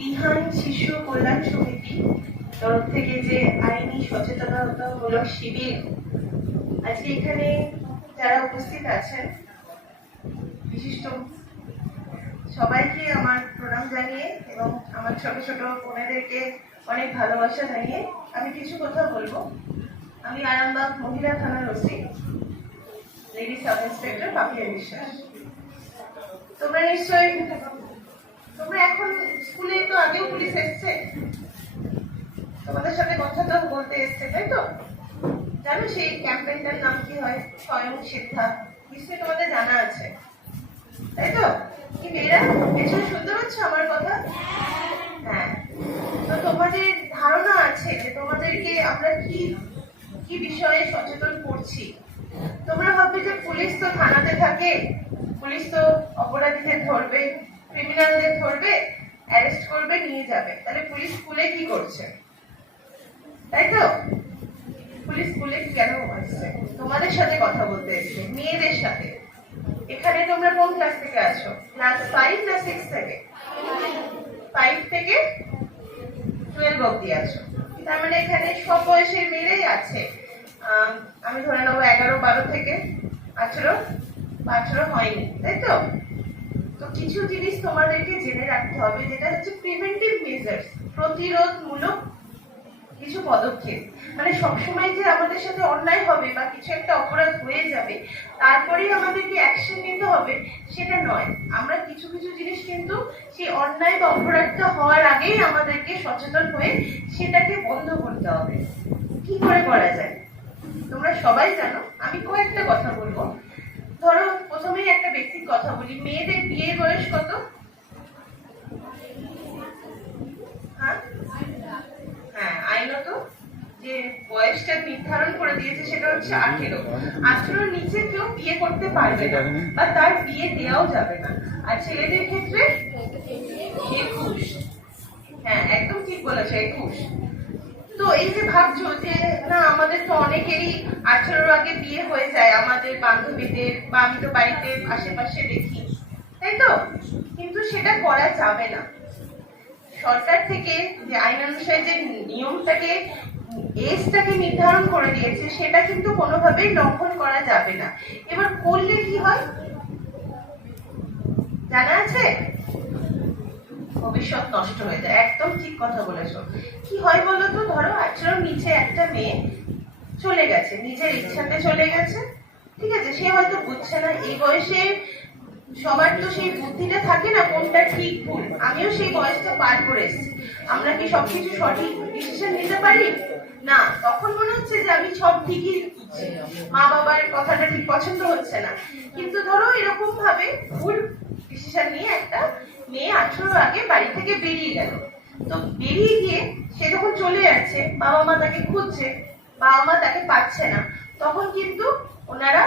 বিহান শিশু কল্যাণ সমিতি তরফ থেকে যে আইনি সচেতনতামূলক শিবির আজকে এখানে যারা উপস্থিত আছেন, বিশিষ্ট সবাইকে আমার প্রণাম জানিয়ে এবং আমার ছোট ছোট বোনেদেরকে অনেক ভালোবাসা জানিয়ে আমি কিছু কথা বলব। আমি আরামবাগ মহিলা থানার OC lady sub inspector Papiya Biswas. তোমরা নিশ্চয়ই তোমরা এখন স্কুলে তো আগেও পুলিশ এসছে। তোমাদের সাথে কথা তো বলতে এসছে, তাই তো? জানো সেই ক্যাম্পেইনটার নাম কি হয়? স্বয়ং শিক্ষা নিশ্চয়ই তোমাদের জানা আছে। তাই তো? কি মেয়েরা? পেছনে শুনতে পাচ্ছ আমার কথা? হ্যাঁ। তো তোমাদের ধারণা আছে যে তোমাদেরকে আমরা কি কি বিষয়ে সচেতন করছি? তোমরা ভাববে যে পুলিশ তো থানাতে থাকে, পুলিশ তো অপরাধীদের ধরবে। ক্রিমিনালদের ধরবে অ্যারেস্ট করবে, নিয়ে যাবে। তাহলে পুলিশ স্কুলে কি করছে? তাই তো? পুলিশ স্কুলে কেন আসছে? তোমাদের সাথে কথা বলতে এসছে, মেয়েদের সাথে। এখানে তোমরা কোন ক্লাস থেকে আছো? ক্লাস ফাইভ না সিক্স থেকে? ফাইভ থেকে টুয়েলভ অব্দি আছো। তার মানে এখানে সব বয়সের মেয়েরাই আছে। আমি ধরে নেব এগারো, বারো থেকে আঠেরো আঠেরো হয়নি, তাই তো? তো কিছু জিনিস তোমাদেরকে জেনে রাখতে হবে, যেটা হচ্ছে প্রিভেন্টিভ মেজার্স প্রতিরোধমূলক কিছু পদক্ষেপ। মানে সবসময় যে আমাদের সাথে অন্যায় হবে বা কিছু একটা অপরাধ হয়ে যাবে, তারপরেই আমাদেরকে অ্যাকশন নিতে হবে, সেটা নয়। আমরা কিছু কিছু জিনিস কিন্তু সেই অন্যায় বা অপরাধটা হওয়ার আগেই আমাদেরকে সচেতন হয়ে সেটাকে বন্ধ করতে হবে। কি করে করা যায়? তোমরা সবাই জানো, আমি কয়েকটা কথা বলব। ধরো, প্রথমেই একটা বেসিক কথা বলি। মেয়েদের বিয়ের বয়স কত? হ্যাঁ? হ্যাঁ আইনত যে বয়সটা নির্ধারণ করে দিয়েছে সেটা হচ্ছে আঠেরো। আঠেরোর নিচে কেউ বিয়ে করতে পারবে না, বা তার বিয়ে দেওয়াও যাবে না। আর ছেলেদের ক্ষেত্রে একুশ। হ্যাঁ একদম ঠিক বলেছ, একুশ। তো এই যে ভাবছ যে, না, আমাদের তো অনেকেরই আঠেরোর আগে বিয়ে হয়ে যায়, আমাদের বান্ধবীদের বা আমি তো বাড়িতে আশেপাশে দেখি, তাই তো? কিন্তু সেটা করা যাবে না। সরকার থেকে যে আইন অনুসারে যে নিয়মটাকে, এজটাকে নির্ধারণ করে দিয়েছে, সেটা কিন্তু কোনোভাবেই লঙ্ঘন করা যাবে না। এবার করলে কি হয়? জানা আছে? ভবিষ্যৎ নষ্ট হয়ে যায়। একদম ঠিক কথা বলেছ। কি হয় বলো তো? ধরো, আঠেরোর নিচে একটা মেয়ে চলে গেছে, নিজের ইচ্ছাতে চলে গেছে। ঠিক আছে? সে হয়তো বুঝছে না, এই বয়সে সবার তো সেই বুদ্ধিটা থাকে না, কোনটা ঠিক ভুল। আমিও সেই বয়সটা পার করে এসেছি। আমরা কি সবকিছু সঠিক ডিসিশন নিতে পারি? না। তখন মনে হচ্ছে যে আমি সব ঠিকই মা বাবার কথাটা ঠিক পছন্দ হচ্ছে না। কিন্তু ধরো এরকম ভাবে ভুল ডিসিশন নিয়ে একটা মেয়ে আঠেরোর আগে বাড়ি থেকে বেরিয়ে গেল। তো বেরিয়ে গিয়ে সে যখন চলে যাচ্ছে, বাবা মা তাকে খুঁজছে, বাবা মা তাকে পাচ্ছে না, তখন কিন্তু ওনারা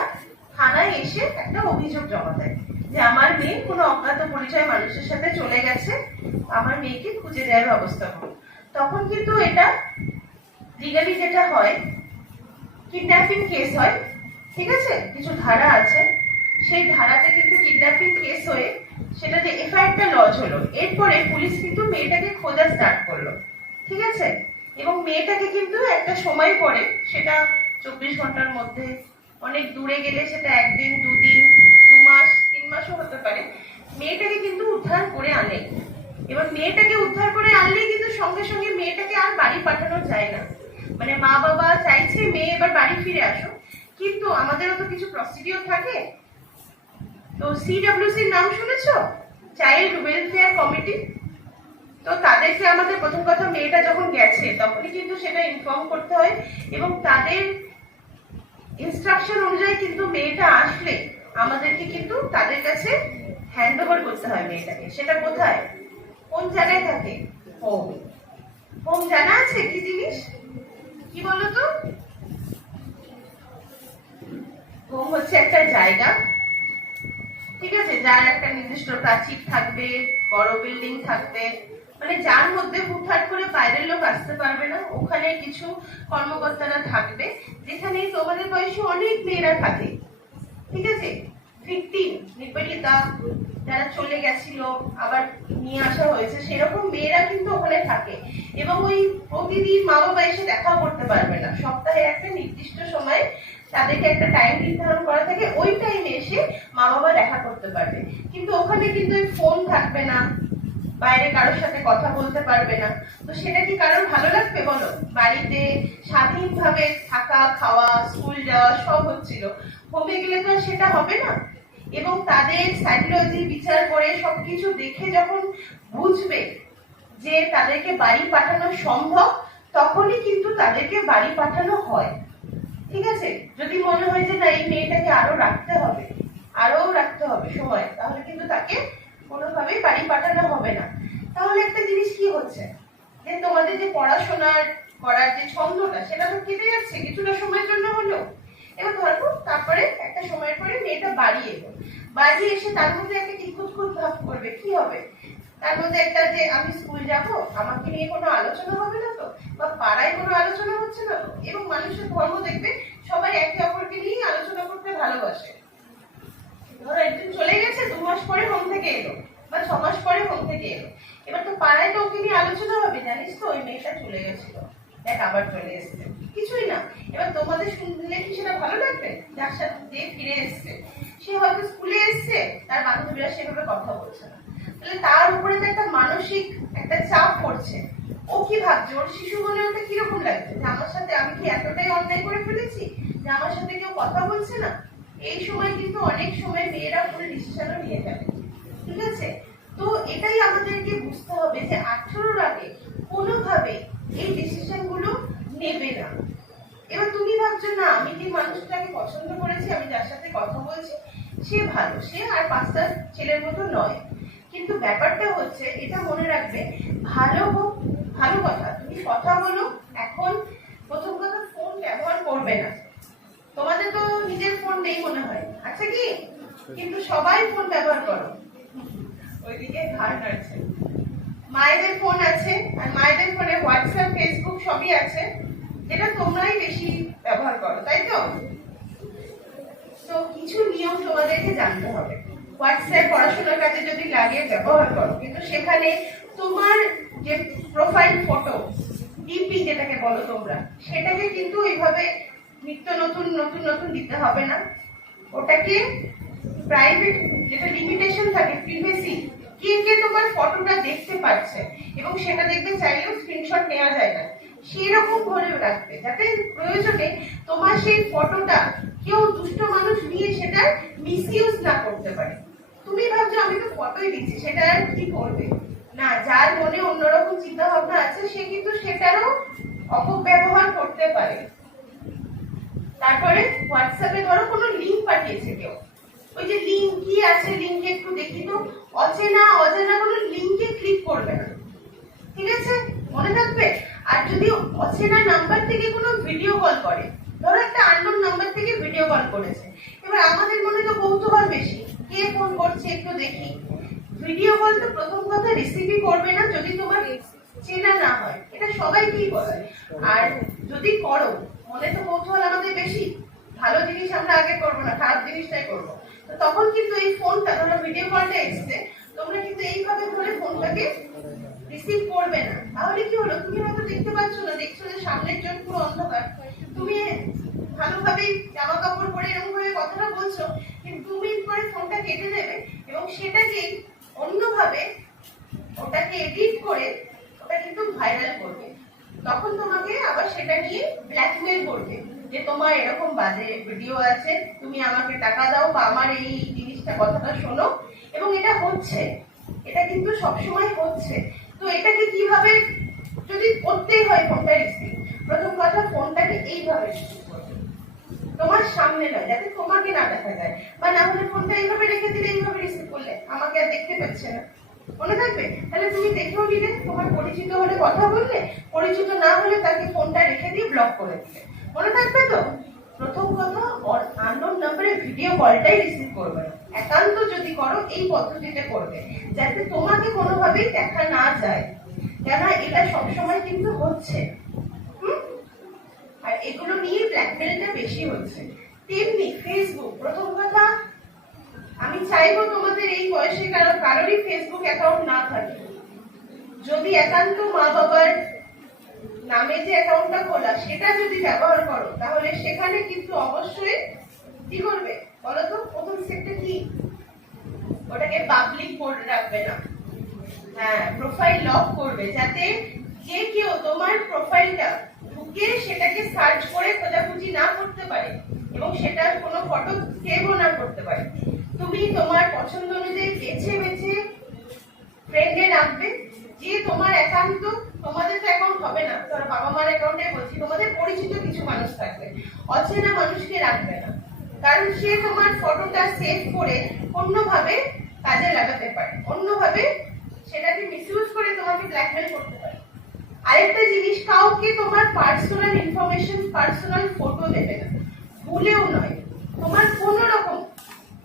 থানায় এসে একটা অভিযোগ জমা দেয় যে আমার মেয়ে কোনো অজ্ঞাত পরিচয় মানুষের সাথে চলে গেছে, আমার মেয়েকে খুঁজে দেওয়ার ব্যবস্থা করুন তখন কিন্তু এটা লিগালি যেটা হয় কিডন্যাপিং কেস হয়, ঠিক আছে? কিছু ধারা আছে। সেই ধারাতে কিন্তু কিডন্যাপিং কেস হয়ে সেটা যে এফআইআরটা লজ হলো। এরপরে পুলিশ কিন্তু মেয়েটাকে খোঁজা স্টার্ট করল। ঠিক আছে? এবং মেয়েটাকে কিন্তু একটা সময় পরে, সেটা চব্বিশ ঘণ্টার মধ্যে, অনেক দূরে গেলে সেটা একদিন, দুদিন দু মাস তিন মাসও হতে পারে। মেয়েটাকে কিন্তু উদ্ধার করে আনে। এবার মেয়েটাকে উদ্ধার করে আনলেই কিন্তু সঙ্গে সঙ্গে মেয়েটাকে আর বাড়ি পাঠানো যায় না। মানে মা বাবা চাইছে মেয়ে এবার বাড়ি ফিরে আসো কিন্তু আমাদেরও তো কিছু প্রসিডিওর থাকে। তো সিডব্লিউসির নাম শুনেছো? চাইল্ড ওয়েলফেয়ার কমিটি তো তাদেরকে আমাদের প্রথম কথা মেয়েটা যখন গেছে তখনই কিন্তু সেটা ইনফর্ম করতে হয় এবং তাদের ইনস্ট্রাকশন অনুযায়ী কিন্তু মেয়েটা আসলে আমাদেরকে কিন্তু তাদের কাছে হ্যান্ড ওভার করতে হয় মেয়েটাকে। সেটা কোথায়? কোন জায়গায় থাকে? হোম হোম জানা আছে কি জিনিস? কি বলতো? হোম হচ্ছে একটা জায়গা। ঠিক আছে, যার একটা নির্দিষ্ট প্রাচীর থাকবে, বড় বিল্ডিং থাকবে মানে যার মধ্যে হুটহাট করে বাইরের লোক আসতে পারবে না, ওখানে কিছু কর্মকর্তারা থাকবে যেখানে তোমাদের বয়সে অনেক মেয়েরা থাকে। ঠিক আছে? ভিকটিম নিবেদিতা যারা চলে গেছিল, আবার নিয়ে আসা হয়েছে, সেরকম মেয়েরা কিন্তু ওখানে থাকে। এবং ওই প্রতিদিন মা বাবা এসে দেখাও করতে পারবে না। সপ্তাহে একটা নির্দিষ্ট সময় তাদেরকে একটা টাইম নির্ধারণ করা থাকে, ওই টাইমে এসে মা বাবা দেখা করতে পারবে। কিন্তু ওখানে কিন্তু ফোন থাকবে না। বাইরে কারোর সাথে কথা বলতে পারবে না। তো সেটা কি কারোর ভালো লাগবে বলো? বাড়িতে স্বাধীনভাবে থাকা, খাওয়া স্কুল যাওয়া সব হচ্ছিল। হোমে গেলে তো সেটা হবে না। এবং তাদের সাইকোলজি বিচার করে সবকিছু দেখে যখন বুঝবে যে তাদেরকে বাড়ি পাঠানো সম্ভব, তখনই কিন্তু তাদেরকে বাড়ি পাঠানো হয়। ঠিক আছে? যদি মনে হয় যে না, এই মেয়েটাকে আরও রাখতে হবে। আরও রাখতে হবে সময়, তাহলে কিন্তু তাকে কোনোভাবেই বাড়ি পাঠানো হবে না। তাহলে একটা জিনিস কি হচ্ছে? যে তোমাদের যে পড়াশোনার করার যে ছন্দটা, সেটা তো কেটে যাচ্ছে কিছুটা সময়ের জন্য হলেও। এবার ধরো, তারপরে একটা সময়ের পরে মেয়েটা বাড়ি এলো। বাড়ি এসে তার মধ্যে একটা খুঁতখুত ভাব করবে, কি হবে? তার মধ্যে একটা যে, আমি স্কুল যাব, আমাকে নিয়ে কোনো আলোচনা হবে না তো? বা পাড়ায় কোনো আলোচনা হচ্ছে না তো? এবং মানুষের ধর্ম দেখবে সবাই একে অপরকে নিয়ে আলোচনা করতে ভালোবাসে। ধরো, একদিন চলে গেছে, দু মাস পরে হোম থেকে এলো, বা ছ মাস পরে হোম থেকে এলো। এবার তো পাড়ায় তো ওকে নিয়ে আলোচনা হবে, জানিস তো, ওই মেয়েটা চলে গেছিল। দেখ, আবার চলে এসছে। কিছুই না। এবার তোমাদের শুনলে কি সেটা ভালো লাগবে? যার ফিরে এসছে। সে হয়তো স্কুলে এসছে, তার বান্ধবীরা সেভাবে কথা বলছে না। তাহলে তার উপরে তো একটা মানসিক একটা চাপ পড়ছে। ও কি ভাবছে? ওর শিশু মনে ওটা কীরকম লাগছে? যে আমার সাথে আমি কি এতটাই অন্যায় করে ফেলেছি? যে আমার সাথে কেউ কথা বলছে না? এই সময় কিন্তু অনেক সময় মেয়েরা কোনো ডিসিশনও নিয়ে যাবে, ঠিক আছে? তো এটাই আমাদেরকে বুঝতে হবে যে আঠারোর আগে কোনোভাবে এই ডিসিশনগুলো নেবে না। এবার তুমি ভাবছ, না, আমি যে মানুষটাকে পছন্দ করেছি, আমি যার সাথে কথা বলছি, সে ভালো, সে আর পাঁচটা ছেলের মতো নয়। কিন্তু ব্যাপারটা হচ্ছে, এটা মনে রাখবে, ভালো হোক, ভালো কথা, তুমি কথা বলো, এখন প্রথম কথা ফোন ব্যবহার করবে না। তোমাদের তো নিজের ফোন নেই মনে হয়। আচ্ছা কি? কিন্তু সবাই ফোন ব্যবহার করো। ওইদিকে ঘাড় নাড়ছে। মায়েদের ফোন আছে, আর মায়েদের ফোনে হোয়াটসঅ্যাপ ফেসবুক সবই আছে। যেটা তোমরাই বেশি ব্যবহার করো, তাই তো? তো কিছু নিয়ম তোমাদেরকে জানতে হবে। হোয়াটসঅ্যাপ পড়াশোনার কাজে যদি লাগে ব্যবহার করো। কিন্তু সেখানে তোমার যে প্রোফাইল ফটো ডিপি যেটাকে বলো তোমরা, সেটাকে কিন্তু এইভাবে নিত্য নতুন নতুন নতুন দিতে হবে না। ওটাকে প্রাইভেট যেটা লিমিটেশন থাকে প্রিভেসি কে কে তোমার ফটোটা দেখতে পাচ্ছে এবং সেটা দেখবে চাইলেও স্ক্রিনশট নেওয়া যায় না। সেরকম করে রাখবে, যাতে প্রয়োজনে তোমার সেই ফটোটা কেউ দুষ্ট মানুষ নিয়ে সেটা মিসইউজ না করতে পারে। তুমি ভাবছ, আমি তো ফটোই দিচ্ছি, সেটা আর কি করবে? না, যার মনে অন্যরকম চিন্তা ভাবনা আছে, সে কিন্তু সেটারও অপব্যবহার করতে পারে। তারপরে হোয়াটসঅ্যাপে ধরো কোনো লিঙ্ক পাঠিয়েছে কেউ। ওই যে লিঙ্ক কি আছে লিঙ্কে একটু দেখি তো অচেনা অজানা কোনো লিঙ্কে ক্লিক করবে না। ঠিক আছে? মনে থাকবে? আর যদি অচেনা নাম্বার থেকে কোনো ভিডিও কল করে, ধরো একটা আননোন নাম্বার থেকে ভিডিও কল করেছে। এবার আমাদের মনে তো কৌতূহল বেশি। কে ফোন করছে একটু দেখি। ভিডিও কল তো প্রথম কথা রিসিভই করবে না যদি তোমার চেনা না হয়। এটা সবাইকেই বলে? আর যদি করো মনে তো কৌতূহল আমাদের বেশি। ভালো জিনিস আমরা আগে করব না, খারাপ জিনিসটাই করব। তো তখন কিন্তু এই ফোনটা, ধরো ভিডিও কলটা এসছে, তোমরা কিন্তু এইভাবে ধরে ফোনটাকে রিসিভ করবে না। তাহলে কি হলো? তুমি হয়তো দেখতে পাচ্ছ না, দেখছ যে সামনের জন পুরো অন্ধকার। তুমি ভালোভাবে জামা কাপড় পরে এরকম ভাবে কথাটা বলছো, কিন্তু দু মিনিট পরে ফোনটা কেটে দেবে এবং সেটাকে অন্যভাবে ওটাকে এডিট করে ওটা কিন্তু ভাইরাল করবে তখন তোমাকে আবার সেটা নিয়ে ব্ল্যাকমেল করবে। যে তোমার এরকম বাজে ভিডিও আছে, তুমি আমাকে টাকা দাও বা আমার এই জিনিসটা কথাটা শোনো। এবং এটা হচ্ছে, এটা কিন্তু সবসময় হচ্ছে। তো এটাকে কীভাবে, যদি করতেই হয় ফোনটা রিসিভ প্রথম কথা ফোনটাকে এইভাবে তোমার সামনে নয়, যাতে তোমাকে না দেখা যায়। বা না হলে ফোনটা এইভাবে রেখে দিলে, এইভাবে রিসিভ করলে, আমাকে আর দেখতে পাচ্ছে না। মনে থাকবে? তাহলে তুমি দেখেও নিলে, তোমার পরিচিত হলে কথা বললে, পরিচিত না হলে তাকে ফোনটা রেখে দিয়ে ব্লক করে দিলে। মনে থাকবে তো? প্রথম কথা আননোন নাম্বারে ভিডিও কলটাই রিসিভ করবে একান্ত যদি করো, এই পদ্ধতিতে করবে, যাতে তোমাকে কোনোভাবেই দেখা না যায়। কেন এটা সবসময় কিন্তু হচ্ছে? আর এগুলো নিয়ে ব্ল্যাকমেলটা বেশি হচ্ছে। তেমনি ফেসবুক প্রথম কথা আমি চাইব তোমাদের এই বয়সে কারও কারোরই ফেসবুক অ্যাকাউন্ট না থাকে। যদি একান্ত মা বাবার নামে যে অ্যাকাউন্টটা খোলা, সেটা যদি ব্যবহার করো, তাহলে সেখানে কিন্তু অবশ্যই কি করবে? বলো তো প্রথম স্টেপটা কি? ওটাকে পাবলিক করে রাখবে না। হ্যাঁ প্রোফাইল লক করবে, যাতে যে কেউ তোমার প্রোফাইলটা ঢুকে সেটাকে সার্চ করে খোঁজাখুঁজি না করতে পারে এবং সেটার কোনো ফটো সেভও না করতে পারে তুমি তোমার পছন্দ অনুযায়ী বেছে বেছে ফ্রেন্ডে রাখবে যে তোমার একান্ত তোমাদের তো অ্যাকাউন্ট হবে না তোমার বাবা মার অ্যাকাউন্টে বলছি তোমাদের পরিচিত কিছু মানুষ থাকবে অচেনা মানুষকে রাখবে না কারণ সে তোমার ফটোটা সেভ করে অন্যভাবে কাজে লাগাতে পারে। অন্যভাবে সেটাকে মিসইউজ করে তোমাকে ব্ল্যাকমেল করতে পারে। আরেকটা জিনিস, কাউকে তোমার পার্সোনাল ইনফরমেশন পার্সোনাল ফটো দেবে না। ভুলেও নয়। তোমার কোনো রকম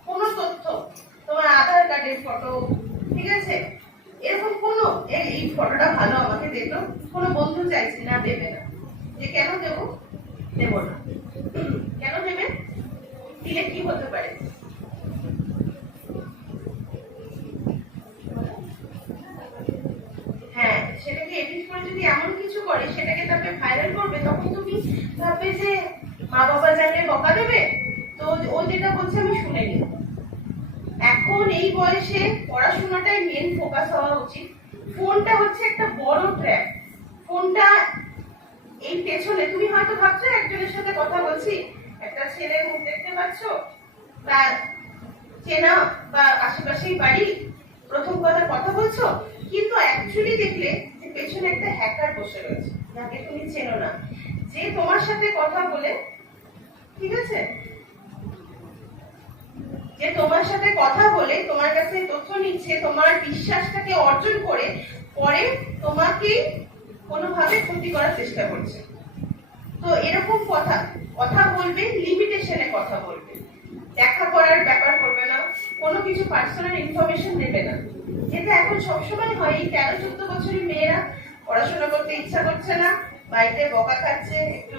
কোনো তথ্য, তোমার আধার কার্ডের ফটো ঠিক আছে? এরকম কোনো, এই ফটোটা ভালো আমাকে দেখল। কোনো বন্ধু চাইছি না, দেবে না। যে কেন দেবো? দেবো না। কেন দেবে? দিলে কি হতে পারে? হ্যাঁ তো ও বলছে আমি শুনে নিব এখন এই বয়সে পড়াশোনাটাই মেন ফোকাস হওয়া উচিত। ফোনটা হচ্ছে একটা বড় ট্র্যাপ ফোনটা এই পেছনে, তুমি হয়তো ভাবছ একজনের সাথে কথা বলছি ছেলের মুখ দেখতে পাচ্ছ? বা চেনা বা আশেপাশেই বাড়ি? প্রথম কথা কথা বলছো? কিন্তু অ্যাকচুয়ালি দেখলে যে পেছনে একটা হ্যাকার বসে রয়েছে। যাকে তুমি চেনো না। যে তোমার সাথে কথা বলে, ঠিক আছে? যে তোমার সাথে কথা বলে, তোমার কাছে তথ্য নিচ্ছে, তোমার বিশ্বাসটাকে অর্জন করে, পরে তোমাকে কোনোভাবে ক্ষতি করার চেষ্টা করছে। তো এরকম কথা। কথা বলবে লিমিটেশনে কথা বলবে দেখা করার ব্যাপার করবে না, কোনো কিছু পার্সোনাল ইনফরমেশন দেবে না। যেটা এখন সবসময় হয় এই তেরো, চোদ্দ বছরের মেয়েরা পড়াশোনা করতে ইচ্ছা করছে না, বাড়িতে বকা খাচ্ছে, একটু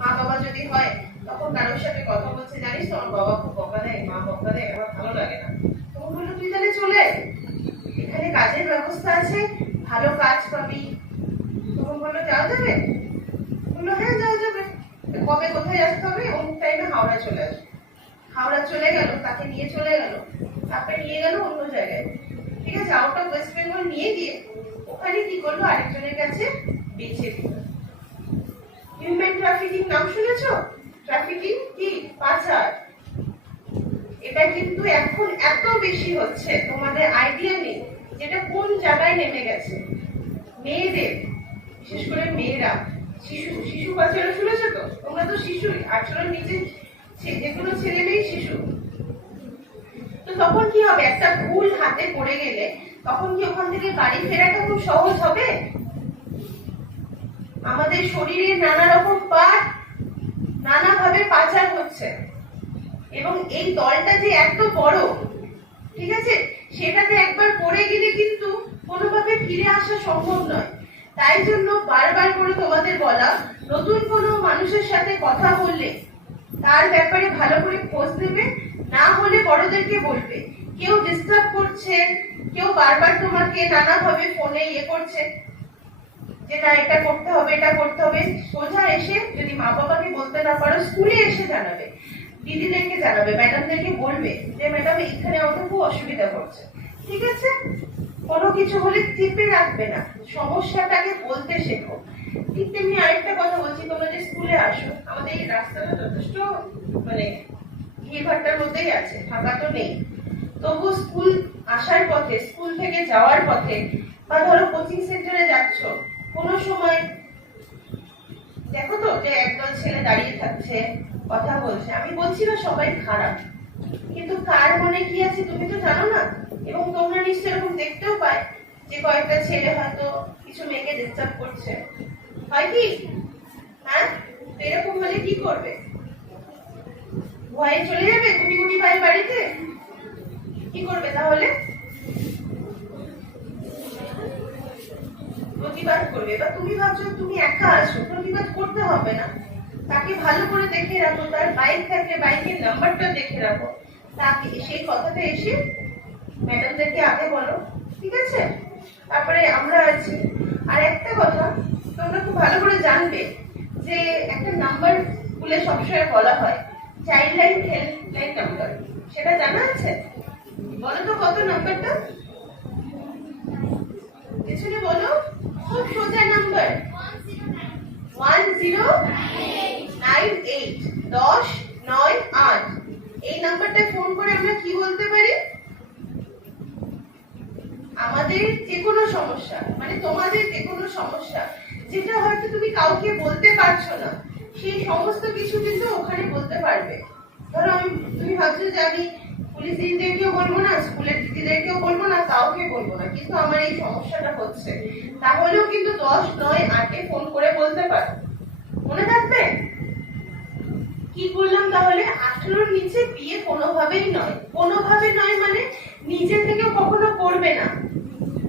মা বাবা যদি হয়, তখন কারোর সাথে কথা বলছে, জানিস তো, আমার বাবা খুব বকা দেয়, মা বকা দেয়, আমার ভালো লাগে না। তখন বলল, তুই তাহলে চলে। এখানে কাজের ব্যবস্থা আছে, ভালো কাজ পাবি। তখন বলল, যাওয়া যাবে? বলল হ্যাঁ যাওয়া যাবে। কবে কোথায় আসতে হবে? অমুক টাইমে হাওড়া চলে আসবে। হাওড়া চলে গেল, তাকে নিয়ে চলে গেল। তারপরে নিয়ে গেল অন্য জায়গায়। ঠিক আছে আউট অফ ওয়েস্ট বেঙ্গল নিয়ে গিয়ে ওখানে কি করল? আরেকজনের কাছে বেছে দিল। হিউম্যান ট্রাফিকিং নাম শুনেছো? ট্রাফিকিং কি? পাচার। এটা কিন্তু এখন এত বেশি হচ্ছে, তোমাদের আইডিয়া নেই যেটা কোন জায়গায় নেমে গেছে। মেয়েদের, বিশেষ করে মেয়েরা। শিশু শিশু পাচার শুনেছো তো? তোমরা তো শিশুই। আঠারো নিচে যে কোনো ছেলে শিশু। তো তখন কি হবে? একটা ভুল হাতে পড়ে গেলে তখন কি ওখান থেকে বাড়ি ফেরাটা খুব সহজ হবে? আমাদের শরীরের নানা রকম পার্ট নানাভাবে পাচার হচ্ছে। এবং এই দলটা যে এত বড়, ঠিক আছে? সেটাতে একবার পড়ে গেলে কিন্তু কোনোভাবে ফিরে আসা সম্ভব নয়। তাই জন্য বারবার করে তোমাদের বলা, নতুন কোনো মানুষের সাথে কথা বললে তার ব্যাপারে ভালো করে খোঁজ নেবে, না হলে বড়দেরকে বলবে। কেউ ডিস্টার্ব করছে, কেউ বারবার তোমাকে নানাভাবে ফোনে ইয়ে করছে যে, না, এটা করতে হবে, এটা করতে হবে। সোজা এসে যদি মা বাবাকে বলতে না পারো, স্কুলে এসে জানাবে। দিদিদেরকে জানাবে ম্যাডামদেরকে বলবে যে ম্যাডাম এখানে আমাকে খুব অসুবিধা করছে ঠিক আছে? কোনো কিছু হলে চেপে রাখবে না। সমস্যাটাকে বলতে শেখো। ঠিক তেমনি আরেকটা কথা বলছি, তোমরা যে স্কুলে আসো, আমাদের এই রাস্তাটা যথেষ্ট মানে ভিড়ভাট্টার মধ্যেই আছে, ফাঁকা তো নেই। তবু স্কুল আসার পথে, স্কুল থেকে যাওয়ার পথে, বা ধরো কোচিং সেন্টারে যাচ্ছ, কোনো সময় দেখো তো যে একদল ছেলে দাঁড়িয়ে থাকছে, কথা বলছে। আমি বলছি না সবাই খারাপ, কিন্তু কার মনে কি আছে তুমি তো জানো না। এবং তোমরা নিশ্চয় এরকম দেখতেও পাই যে কয়েকটা ছেলে হয়তো কিছু মেয়েকে ডিস্টার্ব করছে। হয় কি? হ্যাঁ? এরকম হলে কি করবে? ভয়ে চলে যাবে গুটি গুটি ভাই বাড়িতে? কি করবে তাহলে? প্রতিবাদ করবে। বা তুমি ভাবছ তুমি একা আছো, প্রতিবাদ করতে হবে না। তাকে ভালো করে দেখে রাখো, তার বাইক থাকলে বাইকের নাম্বারটা দেখে রাখো। তাকে, সেই কথাটা এসে ম্যাডামদেরকে আগে বলো, ঠিক আছে? তারপরে আমরা আছি। আর একটা কথা, তোমরা খুব ভালো করে জানবে যে একটা নাম্বার বলে সবসময় বলা হয় চাইল্ড লাইন হেল্পলাইন নাম্বার সেটা জানা আছে? বলো তো কত নাম্বারটা পিছনে বলো। খুব সোজা number one zero nine eight দশ, নয়, আট। এই নাম্বারটায় ফোন করে আমরা কি বলতে পারি? আমাদের যে কোনো সমস্যা মানে তোমাদের যে কোনো সমস্যা, যেটা হয়তো তুমি কাউকে বলতে পারছ না, সেই সমস্ত কিছু কিন্তু ওখানে বলতে পারবে। ধরো আমি, তুমি ভাবছ যে আমি পুলিশ দিদিদেরকেও বলব না, স্কুলের দিদিদেরকেও বলব না কাউকে বলব না, কিন্তু আমার এই সমস্যাটা হচ্ছে। তাহলেও কিন্তু দশ নয় আটে ফোন করে বলতে পারো। মনে থাকবে? কি করলাম তাহলে? আঠারোর নিচে বিয়ে কোনোভাবেই নয়। কোনোভাবে নয় মানে নিজে থেকে কখনো করবে না।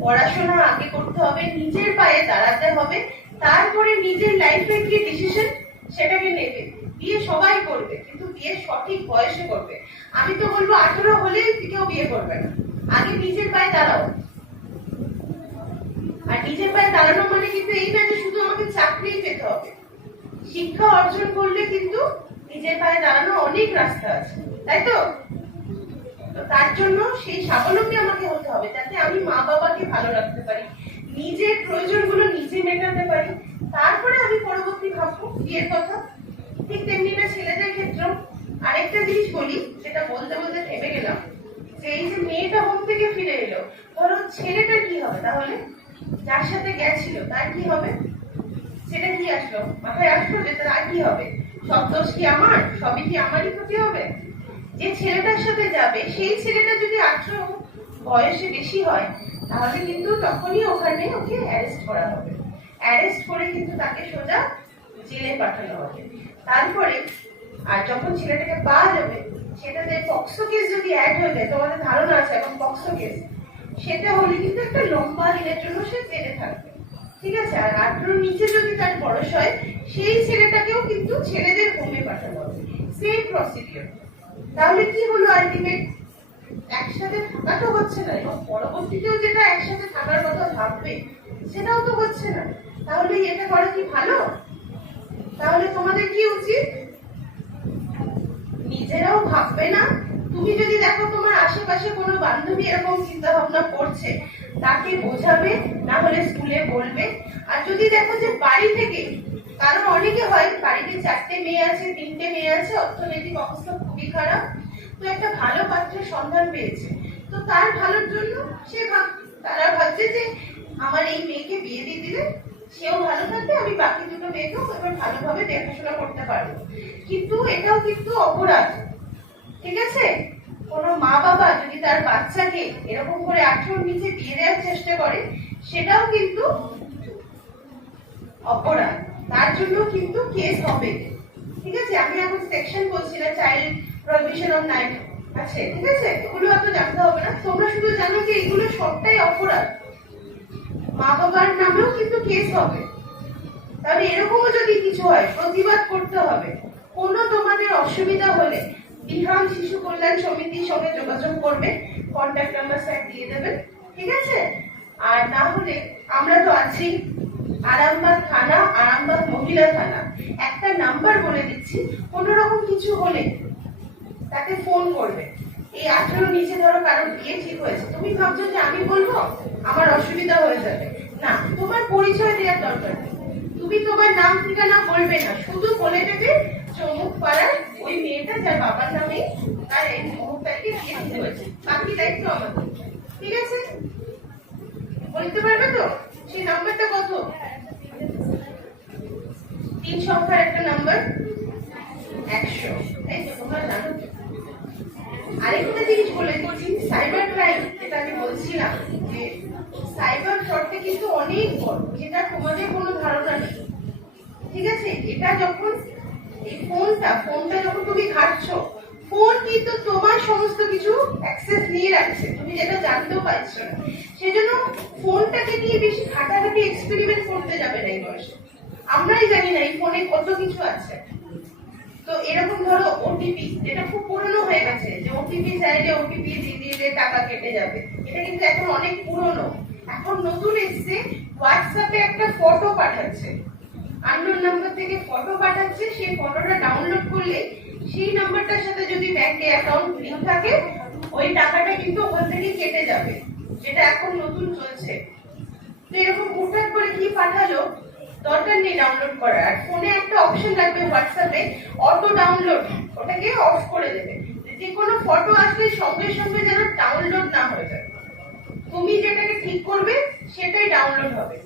পড়াশোনা আগে করতে হবে, নিজের পায়ে দাঁড়াতে হবে, তারপরে নিজের লাইফে কি ডিসিশন সেটাকে নেবে। বিয়ে সবাই করবে, কিন্তু বিয়ে সঠিক বয়সে করবে। আমি তো বলব, আঠারো হলেই কেউ বিয়ে করবে না। আগে নিজের পায়ে দাঁড়াও। আর নিজের পায়ে দাঁড়ানো মানে কিন্তু এই না যে শুধু আমাকে চাকরি পেতে হবে। শিক্ষা অর্জন করলে কিন্তু নিজের পায়ে দাঁড়ানো অনেক রাস্তা আছে, তাই তো? তো তার জন্য সেই স্বাবলম্বী আমাকে হতে হবে, যাতে আমি মা বাবাকে ভালো রাখতে পারি, নিজের প্রয়োজনগুলো নিজে মেটাতে পারি। তারপরে আমি পরবর্তী ভাববো বিয়ের কথা। ঠিক তেমনি না ছেলেদের ক্ষেত্রেও আরেকটা জিনিস বলি, যেটা বলতে বলতে থেমে গেলাম, যে এই যে মেয়েটা হোম থেকে ফিরে এলো, ধরো ছেলেটা কি হবে তাহলে? যার সাথে গেছিল, তার কি হবে? সেটা কি আসলো। মাথায় আসলো যে তার কি হবে? সব দোষ কি আমার? সবই কি আমারই ক্ষতি হবে? যে ছেলেটার সাথে যাবে, সেই ছেলেটা যদি আঠারো বয়সে বেশি হয়, তাহলে কিন্তু তখনই ওখানে ওকে অ্যারেস্ট করা হবে। অ্যারেস্ট করে কিন্তু তাকে সোজা জেলে পাঠানো হবে। তারপরে, আর যখন ছেলেটাকে পাওয়া যাবে সেটাতে পক্সো কেস যদি অ্যাড হয়ে যায়, তোমাদের ধারণা আছে এখন পক্সো কেস, সেটা হলে কিন্তু একটা লম্বা দিনের জন্য সে জেলে থাকবে। ঠিক আছে? আর আঠারোর নিচে যদি তার বয়স হয়, সেই ছেলেটাকেও কিন্তু ছেলেদের হোমে পাঠানো হবে। সেম প্রসিডিওর তাহলে কি হলো আলটিমেট একসাথে থাকা তো হচ্ছে না, এবং পরবর্তীতেও যেটা একসাথে থাকার কথা ভাববে, সেটাও তো হচ্ছে না। তাহলে এটা করা কি ভালো? তাহলে তোমাদের কি উচিত? নিজেরাও ভাববে না। তুমি যদি দেখো তোমার আশেপাশে কোনো বান্ধবী এরকম চিন্তা ভাবনা করছে, তাকে বোঝাবে, না হলে স্কুলে বলবে। আর যদি দেখো যে বাড়ি থেকে কারণ অনেকে হয়, বাড়িতে চারটে মেয়ে আছে, তিনটে মেয়ে আছে, অর্থনৈতিক অবস্থা খুবই খারাপ। তো একটা ভালো পাত্রের সন্ধান পেয়েছে। তো তার ভালোর জন্য সে ভাব, তারা ভাবছে যে আমার এই মেয়েকে বিয়ে দিয়ে দিলে সেও ভালো থাকবে, আমি বাকি দুটো মেয়েকেও এবার ভালোভাবে দেখাশোনা করতে পারব। কিন্তু এটাও কিন্তু অপরাধ, ঠিক আছে? কোনো মা বাবা যদি তার বাচ্চাকে এরকম করে আঠেরোর নিচে দিয়ে দেওয়ার চেষ্টা করে, সেটাও কিন্তু অপরাধ। তার জন্য কিন্তু কেস হবে। ঠিক আছে? আমি এখন সেকশন বলছি না চাইল্ড প্রভিশন অফ নাইট আছে ঠিক আছে? এগুলো অত জানতে হবে না। তোমরা শুধু জানো যে এগুলো সবটাই অপরাধ। মা বাবার নামেও কিন্তু কেস হবে। তাহলে এরকমও যদি কিছু হয়, প্রতিবাদ করতে হবে। কোনো তোমাদের অসুবিধা হলে বিহাম শিশু কল্যাণ সমিতির সঙ্গে যোগাযোগ করবে। কন্ট্যাক্ট নাম্বার স্যার দিয়ে দেবেন। ঠিক আছে? আর না হলে আমরা তো আছি। আরামবাগ থানা, আরামবাগ মহিলা থানা। একটা নাম্বার বলে দিচ্ছি, কোনো রকম কিছু হলে তাকে ফোন করবে। এই আঠারো নিচে ধরো কারও বিয়ে ঠিক হয়েছে। তুমি ভাবছ যে আমি বলব? আমার অসুবিধা হয়ে যাবে। না, তোমার পরিচয় দেওয়ার দরকার নেই। তুমি তোমার নাম ঠিকানা বলবে না। শুধু বলে দেবে চমুক পাড়ার ওই মেয়েটা যার বাবার নামে তার এই তারিখে বিয়ে ঠিক হয়েছে। বাকি দায়িত্ব আমাদের। ঠিক আছে? বলতে পারবে তো? সেই নাম্বারটা কত? তিন সংখ্যার একটা নাম্বার? আরেকটা জিনিস বলে সাইবার ক্রাইম, যেটা আমি বলছিলাম, যে সাইবার ফ্রডটা কিন্তু অনেক বড়, যেটা তোমাদের কোনো ধারণা নেই। ঠিক আছে? এটা যখন, এই ফোনটা ফোনটা যখন তুমি ঘাটছো, ফোন কিন্তু তোমার সমস্ত কিছু অ্যাক্সেস নিয়ে রাখছে। তুমি যেটা জানতেও পারছ না। সেজন্য ফোনটাকে নিয়ে বেশি ঘাটাঘাটি এক্সপেরিমেন্ট করতে যাবে না এই বয়সে। আমরাই জানি না এই ফোনে কত কিছু আছে। তো এরকম ধরো ওটিপি যেটা খুব পুরনো হয়ে গেছে, যে ওটিপি চাইলে ওটিপি দিয়ে দিয়ে টাকা কেটে যাবে। এটা কিন্তু এখন অনেক পুরনো। এখন নতুন এসছে হোয়াটসঅ্যাপে একটা ফটো পাঠাচ্ছে। আননোন নাম্বার থেকে ফটো পাঠাচ্ছে, সেই ফটোটা ডাউনলোড করলে সেই নাম্বারটার সাথে যদি ব্যাংকে অ্যাকাউন্ট লিংক থাকে, ওই টাকাটা কিন্তু ওখান থেকে কেটে যাবে। যেটা এখন নতুন চলছে। তো এরকম হুটহাট করে কি পাঠালো? দরকার নেই ডাউনলোড করার। আর ফোনে একটা অপশন লাগবে হোয়াটসঅ্যাপে অটো ডাউনলোড ওটাকে অফ করে দেবে। যে কোনো ফটো আসলে সঙ্গে সঙ্গে যেন ডাউনলোড না হয়ে যায়। তুমি যেটাকে ঠিক করবে, সেটাই ডাউনলোড হবে।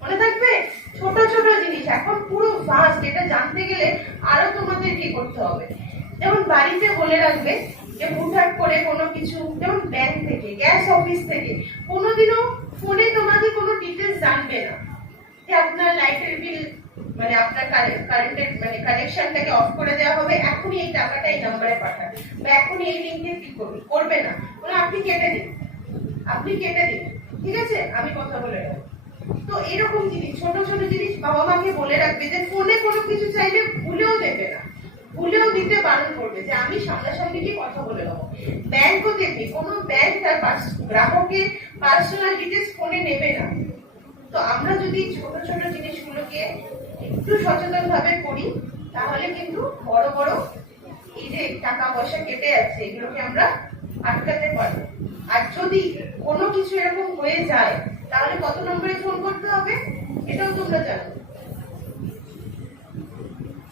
মনে থাকবে? ছোট ছোট জিনিস। এখন পুরো ফাস্ট এটা জানতে গেলে আরও তোমাদের কি করতে হবে? যেমন বাড়িতে বলে রাখবে যে হুটহাট করে কোনো কিছু, যেমন ব্যাংক থেকে গ্যাস অফিস থেকে, কোনোদিনও ফোনে তোমাদের কোনো ডিটেলস জানবে না যে আপনার লাইটের বিল মানে আপনার কারেন্টের মানে কানেকশনটাকে অফ করে দেওয়া হবে, এখনই এই টাকাটা এই নাম্বারে পাঠাবে। বা এখনই এই লিঙ্কে ক্লিক করবে করবে না। মানে আপনি কেটে দিন, আপনি কেটে দিন, ঠিক আছে? আমি কথা বলে রাখব তো এরকম জিনিস, ছোট ছোট জিনিস বাবা মাকে বলে রাখবে যে ফোনে কোনো কিছু চাইলে ভুলেও দেবে না। ভুলেও দিতে বারণ করবে যে আমি সামনাসামনি কি কথা বলে নেব। ব্যাংকও দেখবে, কোনো ব্যাংক তার গ্রাহকের পার্সোনাল ডিটেলস ফোনে নেবে না। তো আমরা যদি ছোট ছোট জিনিসগুলোকে একটু সচেতন ভাবে করি, তাহলে কিন্তু বড় বড় এই যে টাকা পয়সা কেটে যাচ্ছে, এগুলোকে আমরা আটকাতে পারব। আর যদি কোনো কিছু এরকম হয়ে যায়, তাহলে কত নম্বরে ফোন করতে হবে? এটাও তোমরা জানো।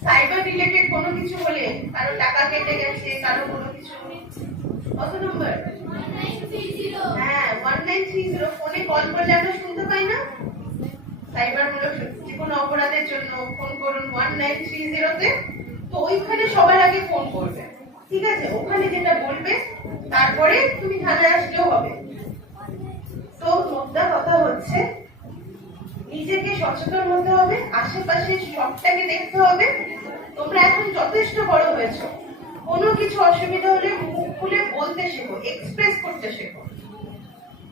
সাইবার রিলেটেড কোনো কিছু হলে কারও টাকা কেটে গেছে, কারও কোনো কিছু। কত নম্বর হ্যাঁ ফোনে কল করলে আমরা শুনতে পাই না? সাইবার যে কোনো অপরাধের জন্য ফোন করুন ওয়ান তো। ওইখানে সবার আগে ফোন করবে। ঠিক আছে? ওখানে যেটা বলবে, তারপরে তুমি থানায় আসলেও হবে। তো মোদ্দা কথা হচ্ছে, নিজেকে সচেতন হতে হবে আশেপাশে সবটাকে দেখতে হবে। তোমরা এখন যথেষ্ট বড় হয়েছো। কোনো কিছু অসুবিধা হলে মুখ খুলে বলতে শেখো এক্সপ্রেস করতে শেখো।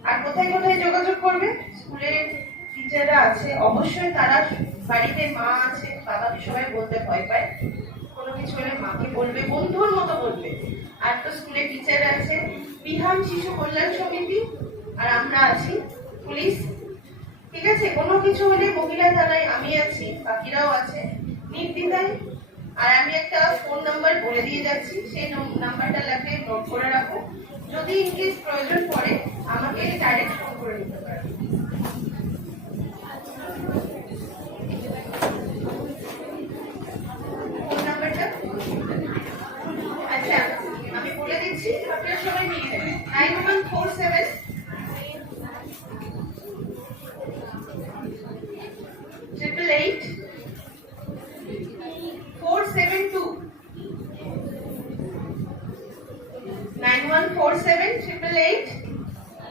আর কোথায় কোথায় যোগাযোগ করবে? স্কুলের টিচাররা আছে, অবশ্যই তারা বাড়িতে মা আছে বাবাকে সবাই বলতে ভয় পায়। কোনো কিছু হলে মাকে বলবে, বন্ধুর মতো বলবে। আর তো স্কুলে টিচার আছে, বিহান শিশু কল্যাণ সমিতি, আর আমরা আছি পুলিশ। ঠিক আছে? কোনো কিছু হলে মহিলা থানায় আমি আছি, বাকিরাও আছে। নির্দ্বিধায় আর আমি একটা ফোন নাম্বার বলে দিয়ে যাচ্ছি, সেই নম- নাম্বারটা লাগবে নোট করে রাখো। যদি ইনকেস প্রয়োজন পড়ে, আমাকে ডাইরেক্ট ফোন করে নিতে পারো। ফোন নাম্বারটা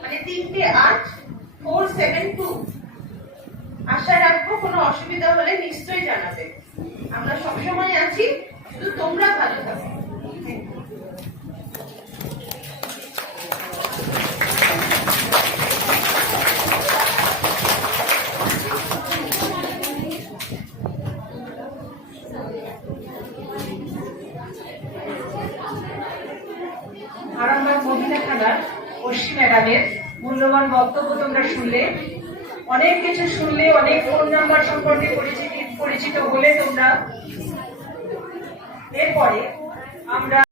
মানে তিনটে আট ফোর সেভেন টু আশা রাখব কোনো অসুবিধা হলে নিশ্চয়ই জানাবে। আমরা সবসময় আছি, শুধু তোমরা ভালো থাকো। ম্যাডামের মূল্যবান বক্তব্য তোমরা শুনলে। অনেক কিছু শুনলে, অনেক ফোন নাম্বার সম্পর্কে পরিচিত পরিচিত হলে তোমরা এরপরে আমরা